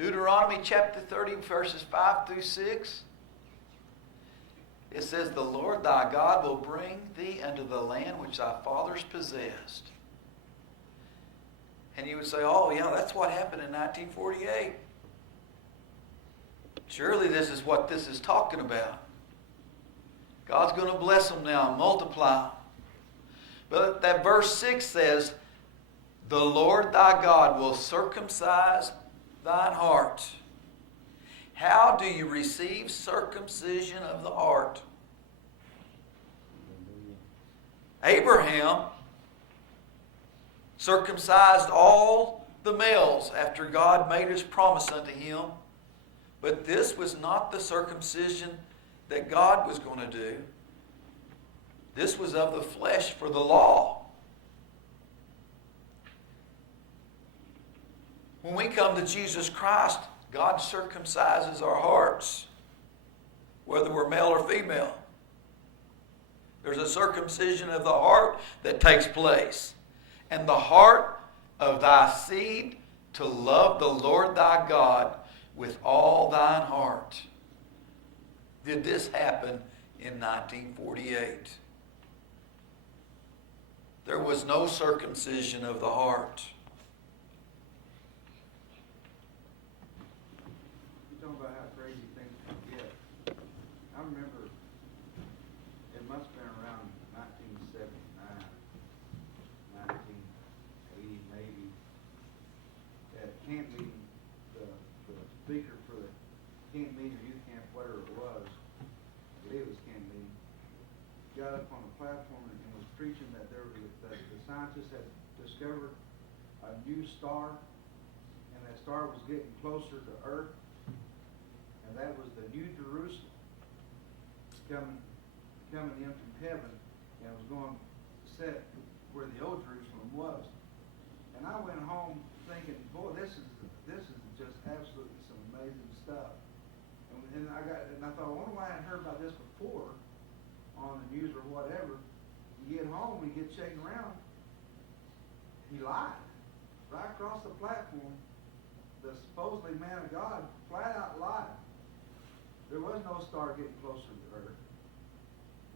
Deuteronomy chapter 30, verses 5 through 6. It says, the Lord thy God will bring thee unto the land which thy fathers possessed. And you would say, oh yeah, that's what happened in 1948. Surely this is what this is talking about. God's going to bless them now, multiply them. But that verse 6 says, the Lord thy God will circumcise thine heart. How do you receive circumcision of the heart? Abraham circumcised all the males after God made his promise unto him. But this was not the circumcision that God was going to do. This was of the flesh for the law. When we come to Jesus Christ, God circumcises our hearts, whether we're male or female. There's a circumcision of the heart that takes place. And the heart of thy seed to love the Lord thy God with all thine heart. Did this happen in 1948? There was no circumcision of the heart. You're talking about how crazy things can get. I remember it must have been around 1979, 1980 maybe, at camp meeting, the speaker for the camp meeting or youth camp, whatever it was, I believe it was camp meeting, got up on the platform and was preaching that that the scientists had discovered a new star, and that star was getting closer to Earth, and that was the New Jerusalem coming in from heaven, and was going to set where the old Jerusalem was. And I went home thinking, boy, this is just absolutely some amazing stuff. And I thought, I wonder why I hadn't heard about this before on the news or whatever. You get home, we get shaking around. He lied. Right across the platform, the supposedly man of God flat out lied. There was no star getting closer to Earth.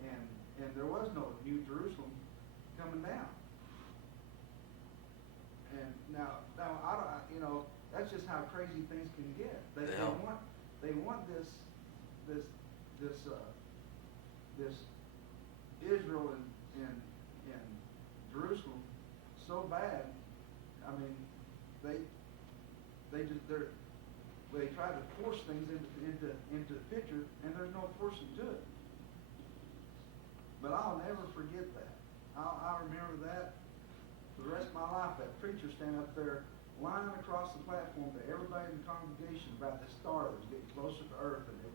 And there was no New Jerusalem coming down. And now that's just how crazy things can get. They want this Israel and Jerusalem so bad. I mean, they try to force things into the picture, and there's no forcing to it. But I'll never forget that. I remember that for the rest of my life. That preacher standing up there, lying across the platform to everybody in the congregation about this star that was getting closer to Earth, and it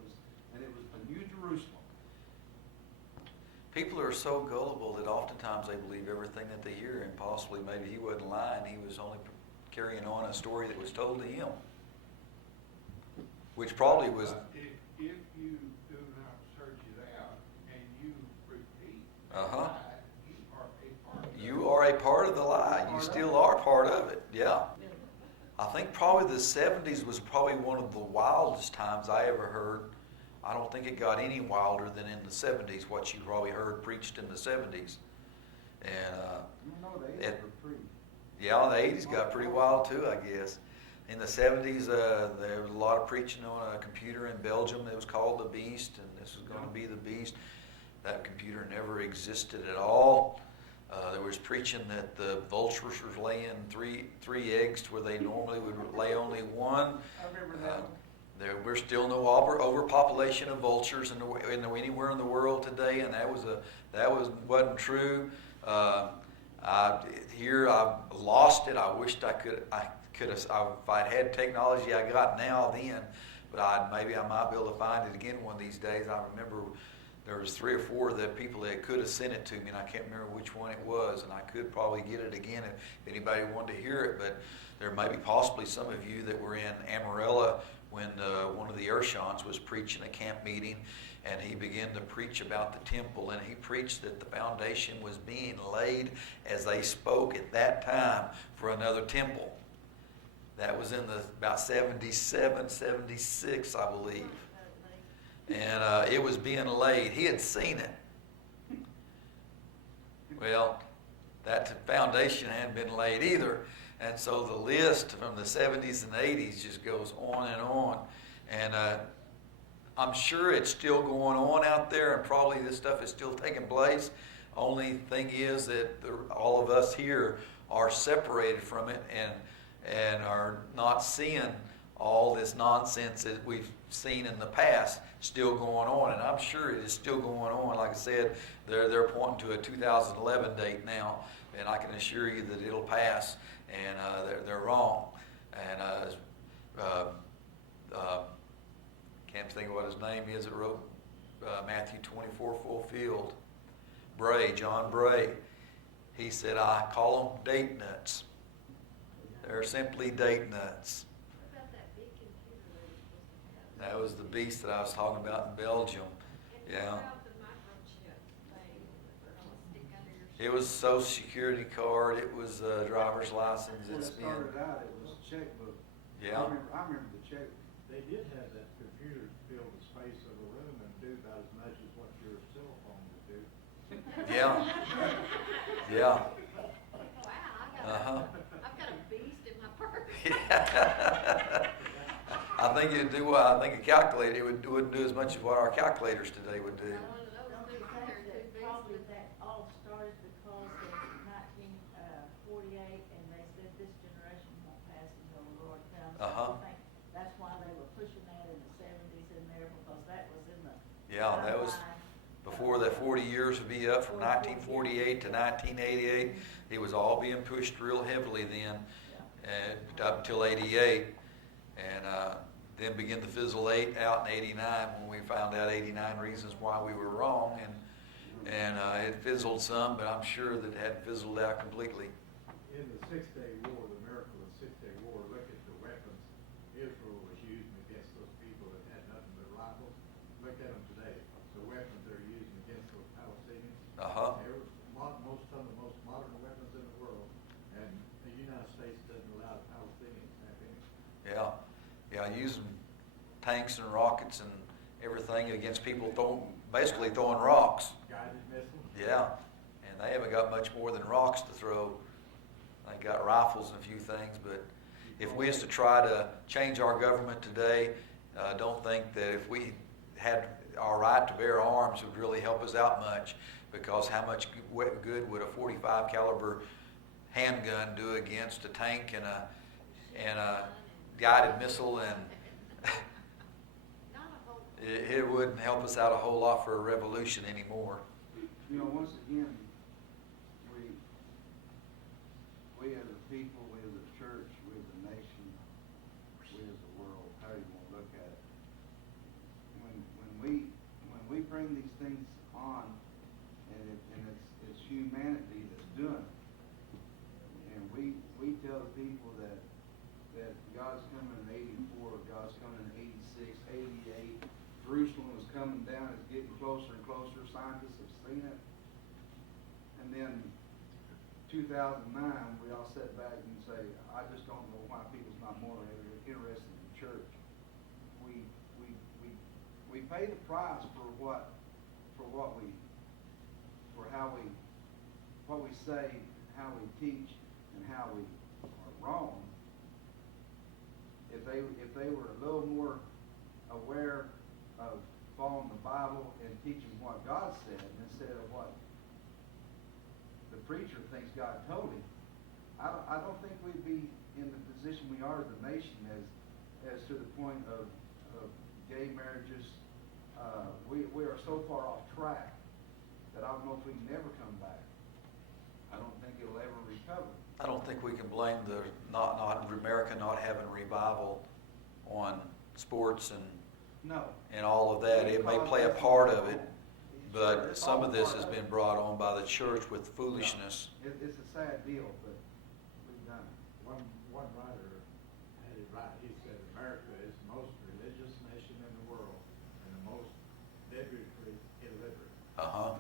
was the New Jerusalem. People are so gullible that oftentimes they believe everything that they hear, and possibly maybe he wasn't lying. He was only carrying on a story that was told to him, which probably was. If you do not search it out and you repeat the Uh-huh. lie, You are a part of the lie. You still are part of it. Yeah. I think probably the 70s was probably one of the wildest times I ever heard. I don't think it got any wilder than in the 70s, what you probably heard preached in the 70s. And The 80s were pretty. yeah, the 80s got pretty wild too, I guess. In the 70s, there was a lot of preaching on a computer in Belgium that was called the Beast, and this was going to be the Beast. That computer never existed at all. There was preaching that the vultures were laying three eggs to where they normally would lay only one. I remember that. We're still no overpopulation of vultures anywhere in the world today, and that wasn't true. I've lost it. I wished I could have. If I'd had technology I got now then, but maybe I might be able to find it again one of these days. I remember there was 3 or 4 that people that could have sent it to me, and I can't remember which one it was, and I could probably get it again if anybody wanted to hear it. But there may be possibly some of you that were in Amarillo when one of the Urshons was preaching a camp meeting, and he began to preach about the temple, and he preached that the foundation was being laid as they spoke at that time for another temple. That was in about 77, 76, I believe. And it was being laid. He had seen it. Well, that foundation hadn't been laid either. And so the list from the 70s and 80s just goes on and on. And I'm sure it's still going on out there, and probably this stuff is still taking place. Only thing is that all of us here are separated from it and are not seeing all this nonsense that we've seen in the past still going on. And I'm sure it is still going on. Like I said, they're pointing to a 2011 date now, and I can assure you that it'll pass. And they're wrong. And can't think of what his name is that wrote Matthew 24 fulfilled. John Bray. He said, I call them date nuts. They're simply date nuts. What about that big computer they were supposed to have? That was the beast that I was talking about in Belgium. And Yeah. what about the microchip thing that they're gonna stick under your It was Social Security card. It was a driver's license. When it It's been, started out, it was a checkbook. yeah. I remember the checkbook. They did have that computer fill the space of a room and do about as much as what your cell phone would do. Yeah. Yeah. Wow, I've got a beast in my purse. I think it'd do well. I think a calculator it wouldn't do as much as what our calculators today would do. Got one of those Don't things you in there think too that big. probably that all started because of 1948, and they said this generation won't pass until the Lord comes? Uh-huh. I think that's why they were pushing that in the 70s in there, because that was in the Yeah, that was timeline. before that 40 years would be up from 1948 to 1988. It was all being pushed real heavily then, and up until 88, and then began to fizzle out in 89 when we found out 89 reasons why we were wrong, and it fizzled some, but I'm sure that it hadn't fizzled out completely. In the Six-Day War, the miracle of the Six-Day War, look at the weapons Israel was using against those people that had nothing but rifles. Look at them today, the weapons they're using against those Palestinians. Uh-huh. They're some of the most modern weapons in the world, and the United States doesn't allow the Palestinians to have any. Yeah, using tanks and rockets and everything against people basically throwing rocks. Guided missiles. Yeah, and they haven't got much more than rocks to throw. They got rifles and a few things, but if we was to try to change our government today, don't think that if we had our right to bear arms would really help us out much, because how much good would a 45 caliber handgun do against a tank and a guided missile? And Not a whole. it wouldn't help us out a whole lot for a revolution anymore. You know, once again, we as a people, we as a church, we as a nation, we as a world, however you want to look at it. When we bring these things on, and it's humanity that's doing it, and we tell the people that God's coming in 84, God's coming in 86, 88, Jerusalem is coming down, it's getting closer and closer, scientists have seen it. And then 2009, we all sit back and say, I just don't know why people's not more interested in church. We pay the price for what we say, how we teach, and how we are wrong. If they were a little more aware of following the Bible and teaching what God said instead of what the preacher thinks God told him, I don't think we'd be in the position we are as a nation as to the point of gay marriages. We are so far off track that I don't know if we can ever come back. I don't think it'll ever recover. I don't think we can blame the America not having revival on sports No. and all of that. It may play a part of it, but some of this has been brought on by the church with foolishness. It's a sad deal, but we've done it. One writer had it right. He said America is the most religious nation in the world and the most biblically illiterate. Uh-huh.